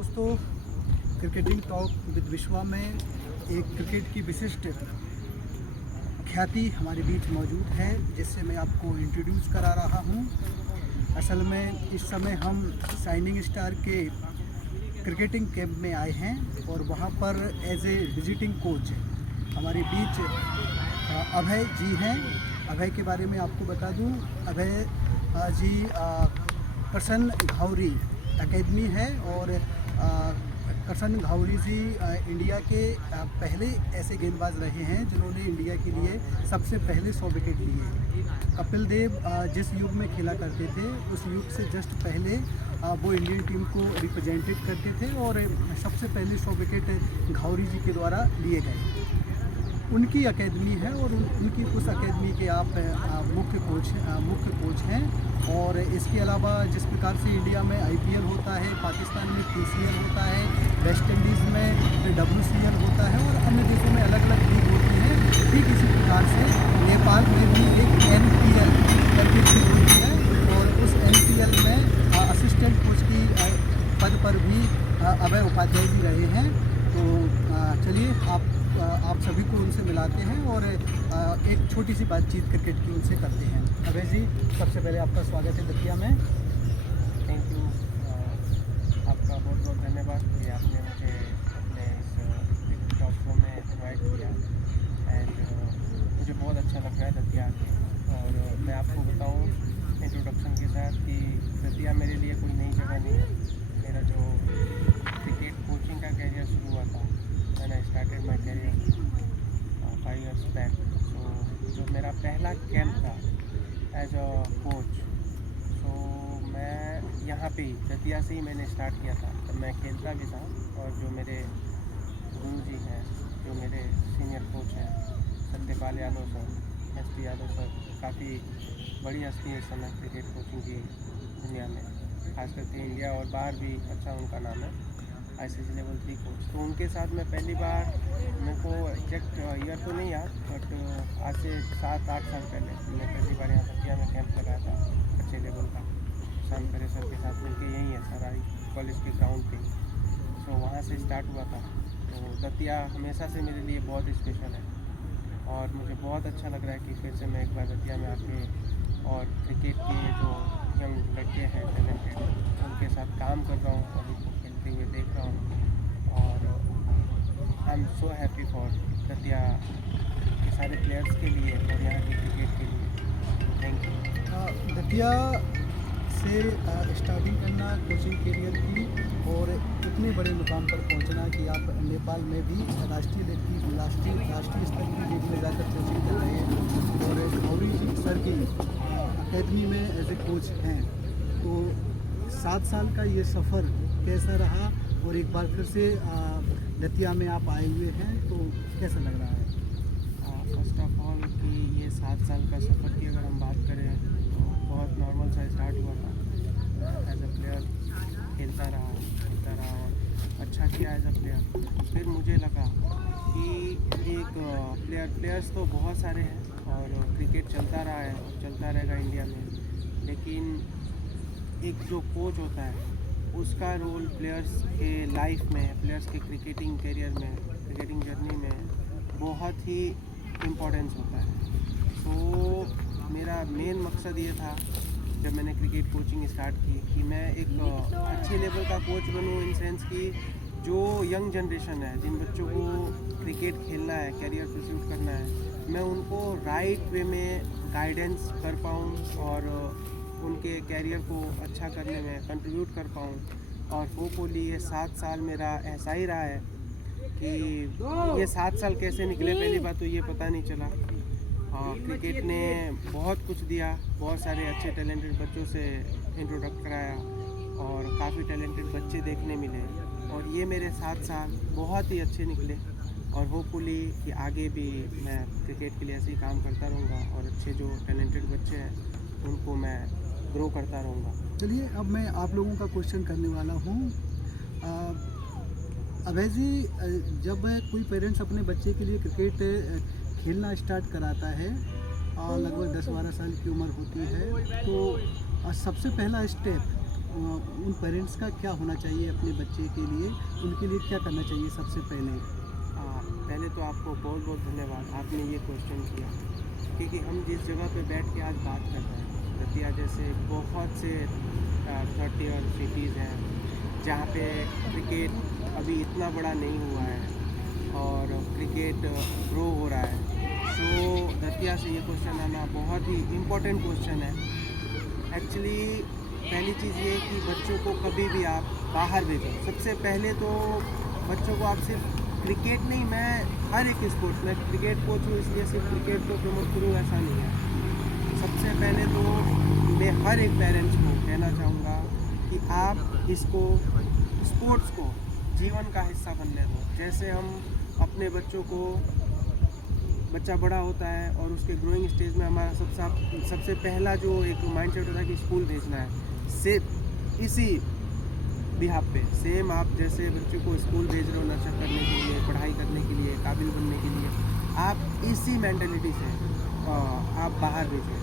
दोस्तों, cricketing talk with विश्वा में एक क्रिकेट की विशिष्ट ख्याति हमारे बीच मौजूद है, जिससे मैं आपको इंट्रोड्यूस करा रहा हूं। असल में इस समय हम शाइनिंग स्टार के क्रिकेटिंग कैंप में आए हैं और वहां पर एज ए विजिटिंग कोच हमारे बीच अभय जी हैं। अभय के बारे में आपको बता दूं, अभय जी करसन घावरी एकेडमी है और करसन घावरी जी इंडिया के पहले ऐसे गेंदबाज रहे हैं जिन्होंने इंडिया के लिए सबसे पहले 100 विकेट लिए। कपिल देव जिस युग में खेला करते थे उस युग से जस्ट पहले वो इंडियन टीम को रिप्रेजेंटेड करते थे और सबसे पहले 100 विकेट घावरी जी के द्वारा लिए गए। उनकी एकेडमी है और उनकी उस एकेडमी के आप मुख्य कोच हैं। और इसके अलावा जिस प्रकार से इंडिया में IPL होता है, पाकिस्तान में PCL होता है, वेस्ट इंडीज़ में WCL होता है और अन्य देशों में अलग अलग लीग होती है, ठीक इसी प्रकार से नेपाल में भी एक NPL करके लीग होती है और उस NPL में असिस्टेंट कोच की पद पर भी अभय उपाध्याय जी रहे हैं। तो चलिए आप सभी को उनसे मिलाते हैं और एक छोटी सी बातचीत क्रिकेट की उनसे करते हैं। अभय जी, सबसे पहले आपका स्वागत है दतिया में। Thank you. आपका बहुत बहुत धन्यवाद कि आपने मुझे अपने इस टॉक शो में इनवाइट किया एंड मुझे बहुत अच्छा लग रहा है दतिया आके। और मैं आपको बताऊं इंट्रोडक्शन के साथ कि दतिया मेरे लिए कोई नई जगह नहीं है। मेरा जो क्रिकेट कोचिंग का कैरियर शुरू हुआ था, मैंने स्टार्टेड माई कैरियर 5 years बैक। सो जो मेरा पहला कैंप था एज अ कोच, तो मैं यहाँ पे ही दतिया से ही मैंने स्टार्ट किया था। तब मैं खेलता भी था और जो मेरे गुरु जी हैं, जो मेरे सीनियर कोच हैं, Satyapal Yadav sir, SD Yadav sir, काफ़ी बड़ी हस्ती है इस समय क्रिकेट कोचिंग की दुनिया में, खास करके इंडिया और बाहर भी अच्छा उनका नाम है, ICC लेवल 3 कोच। तो उनके साथ मैं पहली बार, मेरे को एग्जैक्ट ईयर तो नहीं याद, बट आज से 7-8 साल पहले मैं पहली बार यहाँ दतिया में कैंप लगाया था अच्छे लेवल का। शाम करे सर के साथ मिलकर यहीं है सरारी कॉलेज के ग्राउंड पे। सो वहाँ से स्टार्ट हुआ था। तो दतिया हमेशा से मेरे लिए बहुत स्पेशल है और मुझे बहुत अच्छा लग रहा है कि फिर से मैं एक बार दतिया में आके और क्रिकेट के जो यंग लड़के हैं टैलेंटेड, उनके साथ काम कर रहा हूँ और उनको खेलते हुए देख रहा हूँ। और I am so happy for Datia के सारे प्लेयर्स के लिए और यहाँ के क्रिकेट के लिए। Thank you. दतिया से स्टार्टिंग करना कोचिंग करियर की और इतने बड़े मुकाम पर पहुंचना कि आप नेपाल में भी राष्ट्रीय स्तर की लीग में जाकर कोचिंग कर रहे हैं और घावरी सर की एकेडमी में एज ए कोच हैं। तो 7 साल का ये सफ़र कैसा रहा और एक बार फिर से दतिया में आप आए हुए हैं तो कैसा लग रहा है? फर्स्ट ऑफ ऑल कि ये 7 साल का सफ़र की अगर हम बात करें तो बहुत नॉर्मल सा स्टार्ट हुआ था। एज अ प्लेयर खेलता रहा और अच्छा किया एज अ प्लेयर। फिर मुझे लगा कि एक प्लेयर्स तो बहुत सारे हैं और क्रिकेट चलता रहा है और चलता रहेगा इंडिया में, लेकिन एक जो कोच होता है उसका रोल प्लेयर्स के लाइफ में, प्लेयर्स के क्रिकेटिंग करियर में, क्रिकेटिंग जर्नी में बहुत ही इम्पोर्टेंस होता है। तो मेरा मेन मकसद ये था जब मैंने क्रिकेट कोचिंग स्टार्ट की कि मैं एक अच्छे लेवल का कोच बनूं, इन सेंस कि जो यंग जनरेशन है, जिन बच्चों को क्रिकेट खेलना है, कैरियर परस्यूट करना है, मैं उनको राइट वे में गाइडेंस कर पाऊँ और उनके कैरियर को अच्छा करने में कंट्रीब्यूट कर पाऊँ। और होपफुली ये 7 साल मेरा ऐसा ही रहा है कि ये 7 साल कैसे निकले, पहली बात तो ये पता नहीं चला। क्रिकेट ने बहुत कुछ दिया, बहुत सारे अच्छे टैलेंटेड बच्चों से इंट्रोडक्ट कराया और काफ़ी टैलेंटेड बच्चे देखने मिले और ये मेरे 7 साल बहुत ही अच्छे निकले और होपफुली कि आगे भी मैं क्रिकेट के लिए ऐसे ही काम करता रहूँगा और अच्छे जो टैलेंटेड बच्चे हैं उनको मैं ग्रो करता रहूँगा। चलिए, अब मैं आप लोगों का क्वेश्चन करने वाला हूँ। अभय जी, जब कोई पेरेंट्स अपने बच्चे के लिए क्रिकेट खेलना स्टार्ट कराता है लगभग 10-12 साल की उम्र होती है, तो सबसे पहला स्टेप उन पेरेंट्स का क्या होना चाहिए अपने बच्चे के लिए, उनके लिए क्या करना चाहिए सबसे पहले? पहले तो आपको बहुत बहुत धन्यवाद, आपने ये क्वेश्चन किया, क्योंकि हम जिस जगह पे बैठ के आज बात कर रहे हैं, दतिया जैसे बहुत से थर्ड ईयर सिटीज़ हैं जहाँ पे क्रिकेट अभी इतना बड़ा नहीं हुआ है और क्रिकेट ग्रो हो रहा है। सो दतिया से ये क्वेश्चन आना बहुत ही इम्पोर्टेंट क्वेश्चन है। एक्चुअली पहली चीज़ ये कि बच्चों को कभी भी आप बाहर भेजो। सबसे पहले तो बच्चों को आप सिर्फ क्रिकेट नहीं, मैं हर एक स्पोर्ट्स में क्रिकेट कोच हूँ इसलिए सिर्फ क्रिकेट को प्रमोट करूँ ऐसा नहीं है। सबसे पहले तो मैं हर एक पेरेंट्स को कहना चाहूँगा कि आप इसको स्पोर्ट्स को जीवन का हिस्सा बनने दो। जैसे हम अपने बच्चों को, बच्चा बड़ा होता है और उसके ग्रोइंग स्टेज में हमारा सबसे पहला जो एक माइंडसेट होता है कि स्कूल भेजना है, से इसी बिहाफ पे सेम आप जैसे बच्चों को स्कूल भेज रहे हो नर्चर करने के लिए, पढ़ाई करने के लिए, काबिल बनने के लिए, आप इसी मेंटालिटी से आप बाहर भेजें।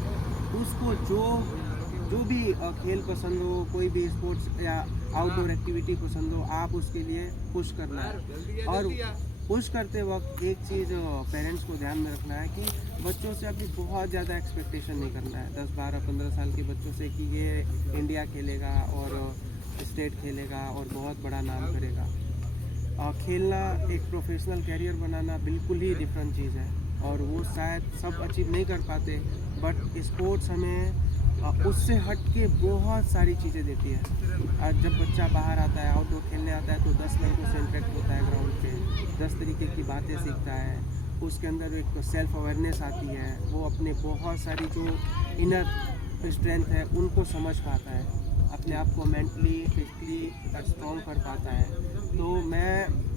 उसको जो भी खेल पसंद हो, कोई भी स्पोर्ट्स या आउटडोर एक्टिविटी पसंद हो, आप उसके लिए पुश करना है। और पुश करते वक्त एक चीज़ पेरेंट्स को ध्यान में रखना है कि बच्चों से अभी बहुत ज़्यादा एक्सपेक्टेशन नहीं करना है 10, 12, 15 साल के बच्चों से कि ये इंडिया खेलेगा और स्टेट खेलेगा और बहुत बड़ा नाम करेगा। खेलना एक प्रोफेशनल कैरियर बनाना बिल्कुल ही डिफरेंट चीज़ है और वो शायद सब अचीव नहीं कर पाते, बट स्पोर्ट्स हमें उससे हट के बहुत सारी चीज़ें देती है। जब बच्चा बाहर आता है, आउटडोर खेलने आता है, तो 10 लड़कों से इंटरेक्ट होता है ग्राउंड पे, 10 तरीके की बातें सीखता है, उसके अंदर एक सेल्फ अवेयरनेस आती है, वो अपने बहुत सारी जो इनर स्ट्रेंथ है उनको समझ पाता है, अपने आप को मेंटली फिजिकली स्ट्रॉन्ग कर पाता है। तो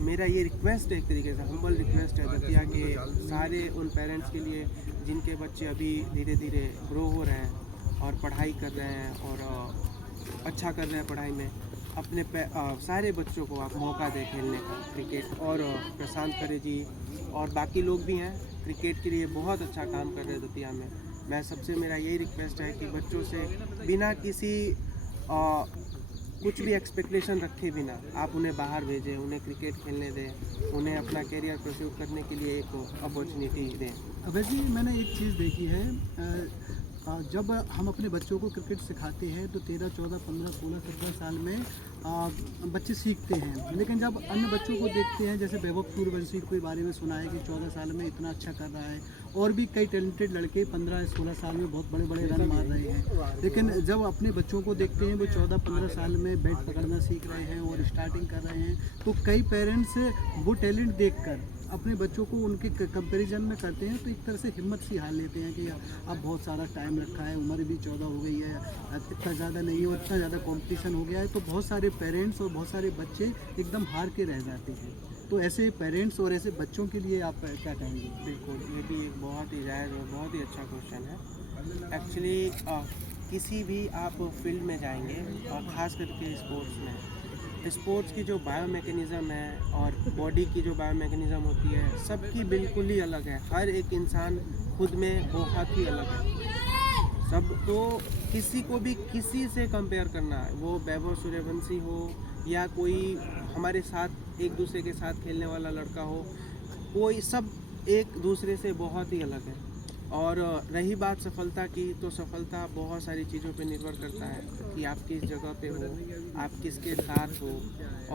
मेरा ये रिक्वेस्ट है, एक तरीके से हम्बल रिक्वेस्ट है दतिया के सारे उन पेरेंट्स के लिए जिनके बच्चे अभी धीरे धीरे ग्रो हो रहे हैं और पढ़ाई कर रहे हैं और अच्छा कर रहे हैं पढ़ाई में, अपने सारे बच्चों को आप मौका दें खेलने का क्रिकेट। और प्रशांत करे जी और बाकी लोग भी हैं क्रिकेट के लिए बहुत अच्छा काम कर रहे हैं दतिया में। मैं सबसे मेरा यही रिक्वेस्ट है कि बच्चों से बिना किसी कुछ भी एक्सपेक्टेशन रखे बिना आप उन्हें बाहर भेजें, उन्हें क्रिकेट खेलने दें, उन्हें अपना कैरियर परस्यू करने के लिए एक अपॉर्चुनिटी दें। अभय जी, मैंने एक चीज़ देखी है, जब हम अपने बच्चों को क्रिकेट सिखाते हैं तो 13, 14, 15, 16, 17 साल में बच्चे सीखते हैं, लेकिन जब अन्य बच्चों को देखते हैं, जैसे वैभव सूर्यवंशी के बारे में सुना है कि 14 साल में इतना अच्छा कर रहा है, और भी कई टैलेंटेड लड़के 15, 16 साल में बहुत बड़े बड़े रन मार रहे हैं, लेकिन जब अपने बच्चों को देखते हैं वो 14, 15 साल में बैट पकड़ना सीख रहे हैं और स्टार्टिंग कर रहे हैं, तो कई पेरेंट्स वो टैलेंट देखकर अपने बच्चों को उनके कंपैरिजन में करते हैं, तो एक तरह से हिम्मत सी हार लेते हैं कि अब बहुत सारा टाइम रखा है, उम्र भी 14 हो गई है, इतना ज़्यादा नहीं हो, इतना ज़्यादा कंपटीशन हो गया है, तो बहुत सारे पेरेंट्स और बहुत सारे बच्चे एकदम हार के रह जाते हैं। तो ऐसे पेरेंट्स और ऐसे बच्चों के लिए आप क्या कहेंगे? बिल्कुल, ये भी एक बहुत ही जायज़ और बहुत ही अच्छा क्वेश्चन है। एक्चुअली किसी भी आप फील्ड में जाएंगे और ख़ास करके स्पोर्ट्स की जो बायो मैकेनिज़्म है और बॉडी की जो बायो मैकेनिज़्म होती है सबकी बिल्कुल ही अलग है। हर एक इंसान खुद में बहुत ही अलग है सब। तो किसी को भी किसी से कंपेयर करना, वो वैभव सूर्यवंशी हो या कोई हमारे साथ एक दूसरे के साथ खेलने वाला लड़का हो, कोई सब एक दूसरे से बहुत ही अलग है। और रही बात सफलता की, तो सफलता बहुत सारी चीज़ों पे निर्भर करता है कि आप किस जगह पे हो, आप किसके साथ हो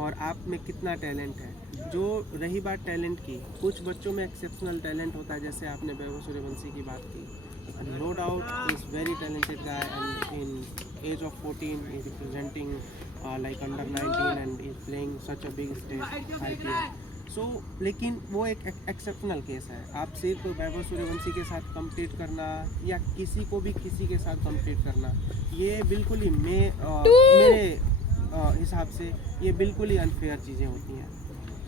और आप में कितना टैलेंट है। जो रही बात टैलेंट की, कुछ बच्चों में एक्सेप्शनल टैलेंट होता है, जैसे आपने वैभव सूर्यवंशी की बात की, no doubt is very talented guy and in age of 14 is representing like under 19 and is playing such a big stage IPL. So लेकिन वो एक एक्सेप्शनल केस है। आप सिर्फ वैभव सूर्यवंशी के साथ कम्पीट करना या किसी को भी किसी के साथ कम्पीट करना, ये बिल्कुल ही मेरे हिसाब से ये बिल्कुल ही अनफेयर चीज़ें होती हैं।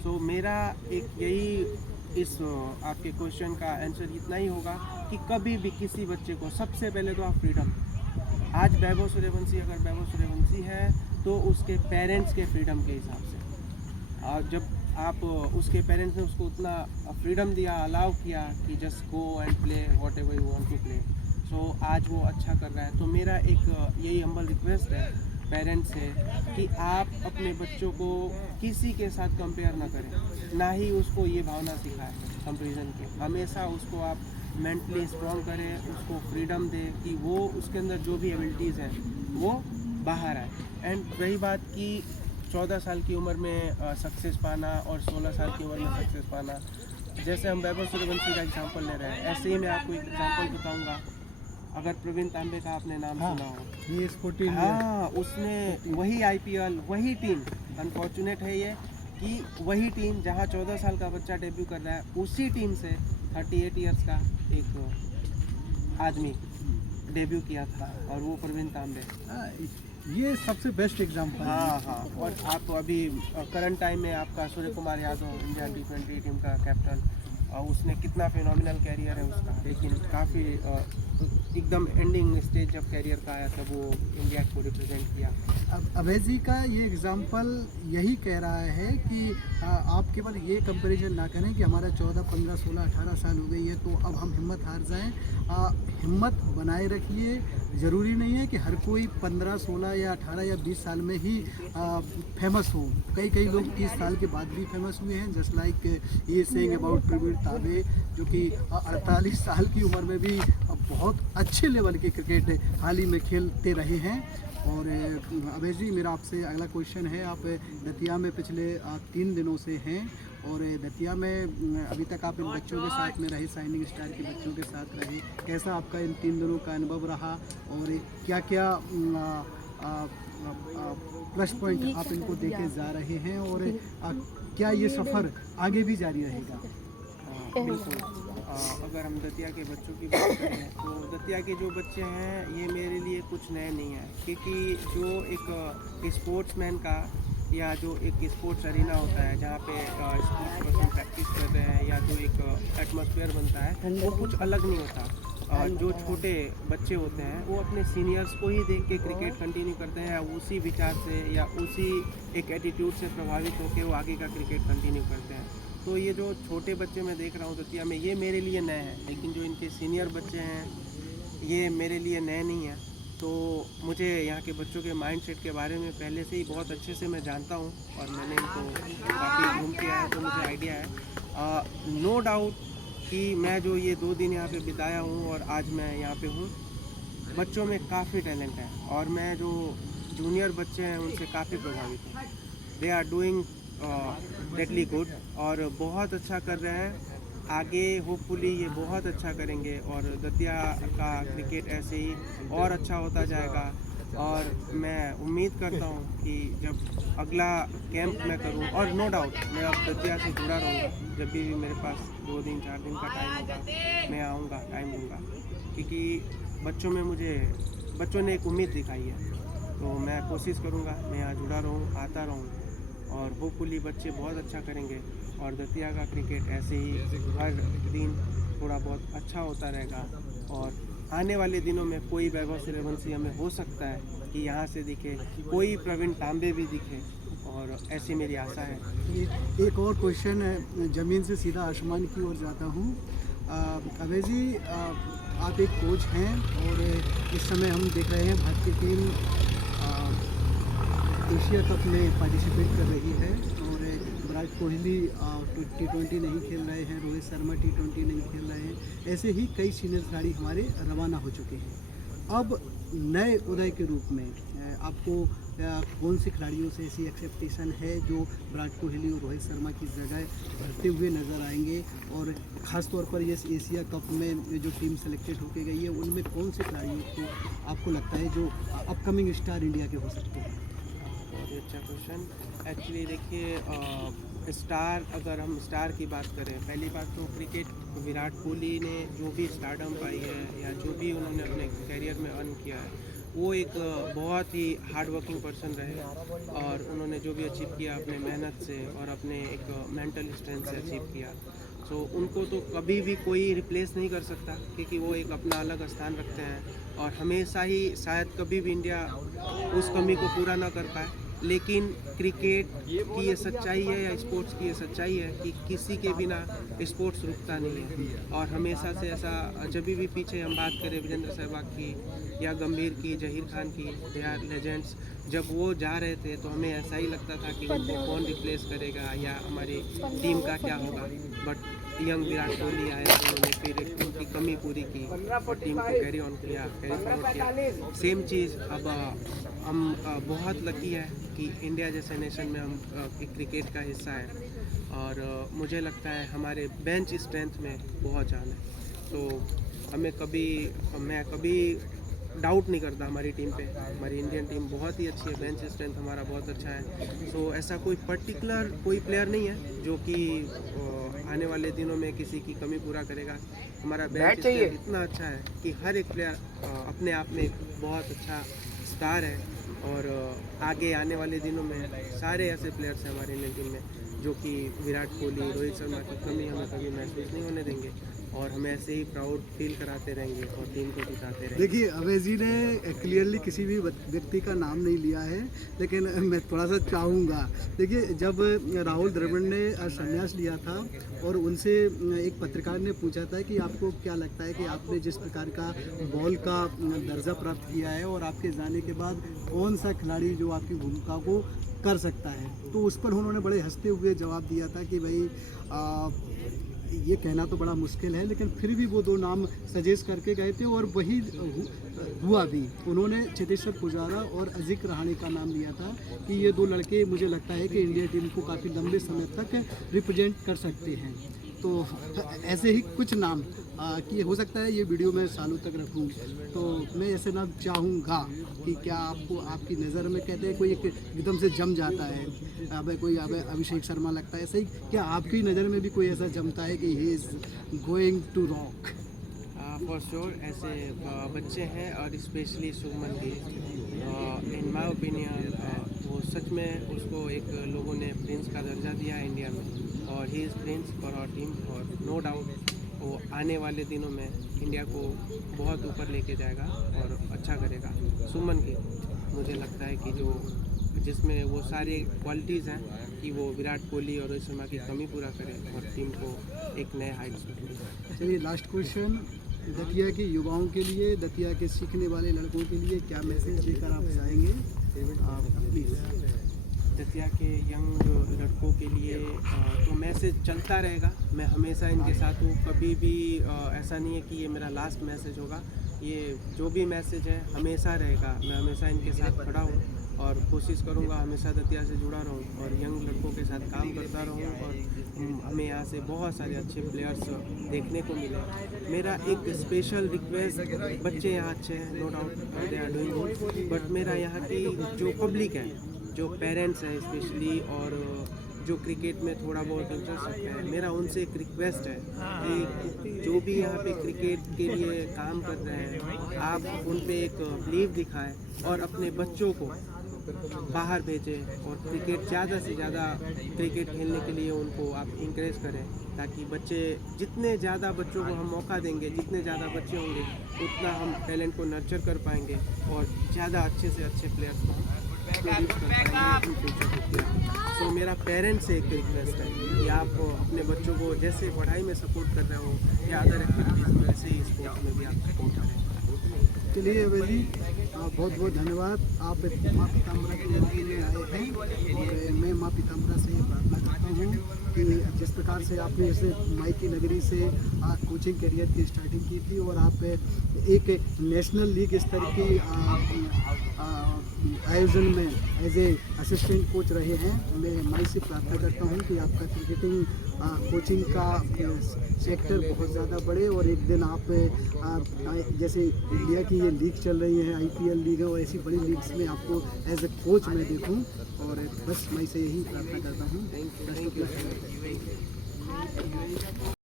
सो मेरा एक यही इस आपके क्वेश्चन का आंसर इतना ही होगा कि कभी भी किसी बच्चे को सबसे पहले तो आप फ्रीडम, आज वैभव सूर्यवंशी अगर वैभव सूर्यवंशी है तो उसके पेरेंट्स के फ्रीडम के हिसाब से, और जब आप उसके पेरेंट्स ने उसको उतना फ्रीडम दिया, अलाउ किया कि just go and play whatever you want to play, so आज वो अच्छा कर रहा है। तो मेरा एक यही हम्बल रिक्वेस्ट है पेरेंट्स से कि आप अपने बच्चों को किसी के साथ कंपेयर ना करें, ना ही उसको ये भावना सिखाएं कंपैरिजन की। हमेशा उसको आप मेंटली स्ट्रॉन्ग करें, उसको फ्रीडम दें कि वो उसके अंदर जो भी एबिलिटीज़ हैं वो बाहर आए। एंड रही बात कि 14 साल की उम्र में सक्सेस पाना और 16 साल की उम्र में सक्सेस पाना, जैसे हम वैभव सूर्यवंशी का एग्जांपल ले रहे हैं, ऐसे ही मैं आपको एक एग्जांपल बताऊंगा। अगर प्रवीण तांबे का आपने नाम हाँ, सुना हो, ये स्पोर्टिंग हाँ, उसने वही आईपीएल, वही टीम, अनफॉर्चुनेट है ये कि वही टीम जहाँ 14 साल का बच्चा डेब्यू कर रहा है, उसी टीम से 38 इयर्स का एक आदमी डेब्यू किया था, और वो प्रवीण तांबे। ये सबसे बेस्ट एग्जाम्पल है। हाँ हाँ, और आप अभी करंट टाइम में आपका Surya Kumar Yadav India T20 team का कैप्टन, उसने कितना फिनोमिनल कैरियर है उसका, लेकिन काफ़ी एकदम एंडिंग स्टेज जब कैरियर का आया तब वो इंडिया को रिप्रेजेंट किया। अब अभय जी का ये एग्जाम्पल यही कह रहा है कि आप केवल ये कंपैरिजन ना करें कि हमारा 14, 15, 16, 18 साल हो गई है तो अब हम हिम्मत हार जाएं। हिम्मत बनाए रखिए। ज़रूरी नहीं है कि हर कोई 15, 16 या 18 या 20 साल में ही फेमस हो। कई लोग 30 साल के बाद भी फेमस हुए हैं, जस्ट लाइक ये सेइंग अबाउट प्रवीण तांबे, जो कि 48 साल की उम्र में भी बहुत अच्छे लेवल के क्रिकेट हाल ही में खेलते रहे हैं। और अभय जी, मेरा आपसे अगला क्वेश्चन है, आप दतिया में पिछले 3 दिनों से हैं और दतिया में अभी तक आप इन बच्चों के साथ में रहे, शाइनिंग स्टार के बच्चों के साथ रहे, कैसा आपका इन 3 दिनों का अनुभव रहा और क्या क्या प्लस पॉइंट आप इनको देके जा रहे हैं और क्या ये सफ़र आगे भी जारी रहेगा? बिल्कुल। अगर हम दतिया के बच्चों की बात करें तो दतिया के जो बच्चे हैं ये मेरे लिए कुछ नए नहीं है, क्योंकि जो एक स्पोर्ट्समैन का या जो एक स्पोर्ट्स अरीना होता है जहाँ पे स्पोर्ट्स पर्सन प्रैक्टिस करते हैं या जो एक एटमॉस्फेयर बनता है वो कुछ अलग नहीं होता। जो छोटे बच्चे होते हैं वो अपने सीनियर्स को ही देख के क्रिकेट कंटिन्यू करते हैं, या उसी विचार से या उसी एक एटीट्यूड से प्रभावित होकर वो आगे का क्रिकेट कंटिन्यू करते हैं। तो ये जो छोटे बच्चे मैं देख रहा हूँ दतिया में, ये मेरे लिए नए हैं, लेकिन जो इनके सीनियर बच्चे हैं ये मेरे लिए नए नहीं हैं। तो मुझे यहाँ के बच्चों के माइंडसेट के बारे में पहले से ही बहुत अच्छे से मैं जानता हूँ और मैंने इनको काफ़ी घूम के आया तो मुझे आइडिया है। नो डाउट कि मैं जो ये 2 दिन यहाँ पे बिताया हूँ और आज मैं यहाँ पे हूँ, बच्चों में काफ़ी टैलेंट है और मैं जो जूनियर बच्चे हैं उनसे काफ़ी प्रभावित हूँ। They are doing deadly good और बहुत अच्छा कर रहे हैं। आगे होपफुली ये बहुत अच्छा करेंगे और दतिया का क्रिकेट ऐसे ही और अच्छा होता जाएगा। और मैं उम्मीद करता हूँ कि जब अगला कैंप मैं करूँ, और नो डाउट मैं अब दतिया से जुड़ा रहूँगा, जब भी मेरे पास 2 दिन 4 दिन का टाइम होगा मैं आऊँगा, टाइम दूँगा, क्योंकि बच्चों ने एक उम्मीद दिखाई है। तो मैं कोशिश करूँगा मैं यहाँ जुड़ा रहूँ, आता रहूँ और होपफुली बच्चे बहुत अच्छा करेंगे और दतिया का क्रिकेट ऐसे ही हर दिन थोड़ा बहुत अच्छा होता रहेगा। और आने वाले दिनों में कोई वैभव सूर्यवंशी हमें हो सकता है कि यहाँ से दिखे, कोई प्रवीण तांबे भी दिखे, और ऐसी मेरी आशा है। एक और क्वेश्चन है, ज़मीन से सीधा आसमान की ओर जाता हूँ। अभय जी, आप एक कोच हैं और इस समय हम देख रहे हैं भारतीय टीम एशिया कप में पार्टिसिपेट कर रही है और विराट कोहली T20 नहीं खेल रहे हैं, रोहित शर्मा T20 नहीं खेल रहे हैं, ऐसे ही कई सीनियर खिलाड़ी हमारे रवाना हो चुके हैं। अब नए उदय के रूप में आपको कौन से खिलाड़ियों से ऐसी एक्सपेक्टेशन है जो विराट कोहली और रोहित शर्मा की जगह भरते हुए नज़र आएंगे, और ख़ास तौर पर ये एशिया कप में जो टीम सेलेक्टेड होके गई है उनमें कौन से खिलाड़ियों को आपको लगता है जो अपकमिंग स्टार इंडिया के हो सकते हैं? बहुत ही अच्छा क्वेश्चन। एक्चुअली देखिए, स्टार, अगर हम स्टार की बात करें, पहली बात तो क्रिकेट विराट कोहली ने जो भी स्टारडम पाई है या जो भी उन्होंने अपने करियर में अर्न किया है, वो एक बहुत ही हार्ड वर्किंग पर्सन रहे और उन्होंने जो भी अचीव किया अपने मेहनत से और अपने एक मेंटल स्ट्रेंथ से अचीव किया। सो उनको तो कभी भी कोई रिप्लेस नहीं कर सकता, क्योंकि वो एक अपना अलग स्थान रखते हैं और हमेशा ही शायद कभी भी इंडिया उस कमी को पूरा ना कर पाए। लेकिन क्रिकेट की ये सच्चाई है या स्पोर्ट्स की ये सच्चाई है कि किसी के बिना स्पोर्ट्स रुकता नहीं है। और हमेशा से ऐसा, जब भी पीछे हम बात करें विजेंद्र सहवाग की या गंभीर की, जहीर खान की, दे आर लेजेंड्स। जब वो जा रहे थे तो हमें ऐसा ही लगता था कि उनको कौन रिप्लेस करेगा या हमारी टीम का क्या होगा। बट यंग विराट कोहली आए, उन्होंने फिर उनकी कमी पूरी की और टीम को कैरी ऑन किया, कैरी फॉरवर्ड किया। सेम चीज़ अब हम बहुत लकी है कि इंडिया जैसे नेशन में हम एक क्रिकेट का हिस्सा है और मुझे लगता है हमारे बेंच स्ट्रेंथ में बहुत जान है। तो मैं कभी डाउट नहीं करता हमारी टीम पे। हमारी इंडियन टीम बहुत ही अच्छी है, बेंच स्ट्रेंथ हमारा बहुत अच्छा है। सो ऐसा कोई पर्टिकुलर कोई प्लेयर नहीं है जो कि आने वाले दिनों में किसी की कमी पूरा करेगा। हमारा बेंच स्ट्रेंथ इतना अच्छा है कि हर एक प्लेयर अपने आप में बहुत अच्छा स्टार है और आगे आने वाले दिनों में सारे ऐसे प्लेयर्स हैं हमारी इंडियन टीम में जो कि विराट कोहली, रोहित शर्मा की कमी हमें कभी महसूस नहीं होने देंगे और हमें ऐसे ही प्राउड फील कराते रहेंगे और टीम को जिताते रहेंगे। देखिए, अवैध जी ने क्लियरली किसी भी व्यक्ति का नाम नहीं लिया है, लेकिन मैं थोड़ा सा चाहूँगा। देखिए, जब राहुल द्रविड़ ने संन्यास लिया था और उनसे एक पत्रकार ने पूछा था कि आपको क्या लगता है कि आपने जिस प्रकार का बॉल का दर्जा प्राप्त किया है और आपके जाने के बाद कौन सा खिलाड़ी जो आपकी भूमिका को कर सकता है, तो उस पर उन्होंने बड़े हंसते हुए जवाब दिया था कि भाई ये कहना तो बड़ा मुश्किल है, लेकिन फिर भी वो 2 नाम सजेस्ट करके गए थे और वही हुआ भी। उन्होंने चेतेश्वर पुजारा और अजिंक्य रहाणे का नाम लिया था कि ये 2 लड़के मुझे लगता है कि इंडिया टीम को काफ़ी लंबे समय तक रिप्रेजेंट कर सकते हैं। तो ऐसे ही कुछ नाम कि हो सकता है ये वीडियो मैं सालों तक रखूं, तो मैं ऐसे नाम चाहूँगा कि क्या आपको आपकी नज़र में कहते हैं कोई एक एकदम से जम जाता है, अब अभिषेक शर्मा लगता है, सही क्या आपकी नज़र में भी कोई ऐसा जमता है कि he is going to rock? For sure ऐसे बच्चे हैं और specially Shubman Gill. In my opinion वो सच में उसको एक लोगों ने प्रिंस का दर्जा दिया है इंडिया में और he is prince for our team और नो डाउट वो आने वाले दिनों में इंडिया को बहुत ऊपर लेके जाएगा और अच्छा करेगा। शुभमन गिल मुझे लगता है कि जिसमें वो सारे क्वालिटीज़ हैं कि वो विराट कोहली और रोहित शर्मा की कमी पूरा करे और टीम को एक नए हाइट्स पे ले जाए। चलिए, लास्ट क्वेश्चन, दतिया के युवाओं के लिए, दतिया के सीखने वाले लड़कों के लिए क्या मैसेज देकर आप जाएंगे प्लीज़? दतिया के यंग लड़कों के लिए तो मैसेज चलता रहेगा। मैं हमेशा इनके साथ हूँ, कभी भी ऐसा नहीं है कि ये मेरा लास्ट मैसेज होगा। ये जो भी मैसेज है हमेशा रहेगा। मैं हमेशा इनके साथ खड़ा हूँ और कोशिश करूँगा हमेशा दतिया से जुड़ा रहूँ और यंग लड़कों के साथ काम करता रहूँ और हमें यहाँ से बहुत सारे अच्छे प्लेयर्स देखने को मिले। मेरा एक स्पेशल रिक्वेस्ट, बच्चे यहाँ अच्छे हैं, no doubt they are doing good, but मेरा यहाँ की जो पब्लिक है, जो पेरेंट्स हैं स्पेशली और जो क्रिकेट में थोड़ा बहुत इंटरेस्ट रखते हैं, मेरा उनसे एक रिक्वेस्ट है कि जो भी यहाँ पे क्रिकेट के लिए काम कर रहे हैं, आप उन पे एक बिलीव दिखाएं और अपने बच्चों को बाहर भेजें और क्रिकेट ज़्यादा से ज़्यादा क्रिकेट खेलने के लिए उनको आप इंकरेज करें, ताकि बच्चे जितने ज़्यादा बच्चों को हम मौका देंगे, जितने ज़्यादा बच्चे होंगे उतना हम टैलेंट को नर्चर कर पाएंगे और ज़्यादा अच्छे से अच्छे प्लेयर्स को प्रोड्यूस कर पाएंगे। सो मेरा पेरेंट्स से एक रिक्वेस्ट है कि आप अपने बच्चों को जैसे पढ़ाई में सपोर्ट कर रहे हो या अदर एक्टिविटीज़ में, वैसे ही स्पोर्ट्स में भी आप सपोर्ट करें। चलिए अवैध जी, बहुत बहुत धन्यवाद। आप माँ पीताम्बरा के मंदिर में आए हैं और मैं माँ पीताम्बरा से प्रार्थना करता हूँ कि जिस प्रकार से आपने जैसे माई की नगरी से कोचिंग करियर की स्टार्टिंग की थी और आप एक नेशनल लीग स्तर की आयोजन में एज ए असिस्टेंट कोच रहे हैं। मैं माई से प्रार्थना करता हूँ कि आपका क्रिकेटिंग कोचिंग का सेक्टर बहुत ज़्यादा बढ़े और एक दिन आप जैसे इंडिया की ये लीग चल रही है, IPL लीग है, और ऐसी बड़ी लीग्स में आपको एज ए कोच मैं देखूँ और बस मैं से यही प्रार्थना करता हूँ।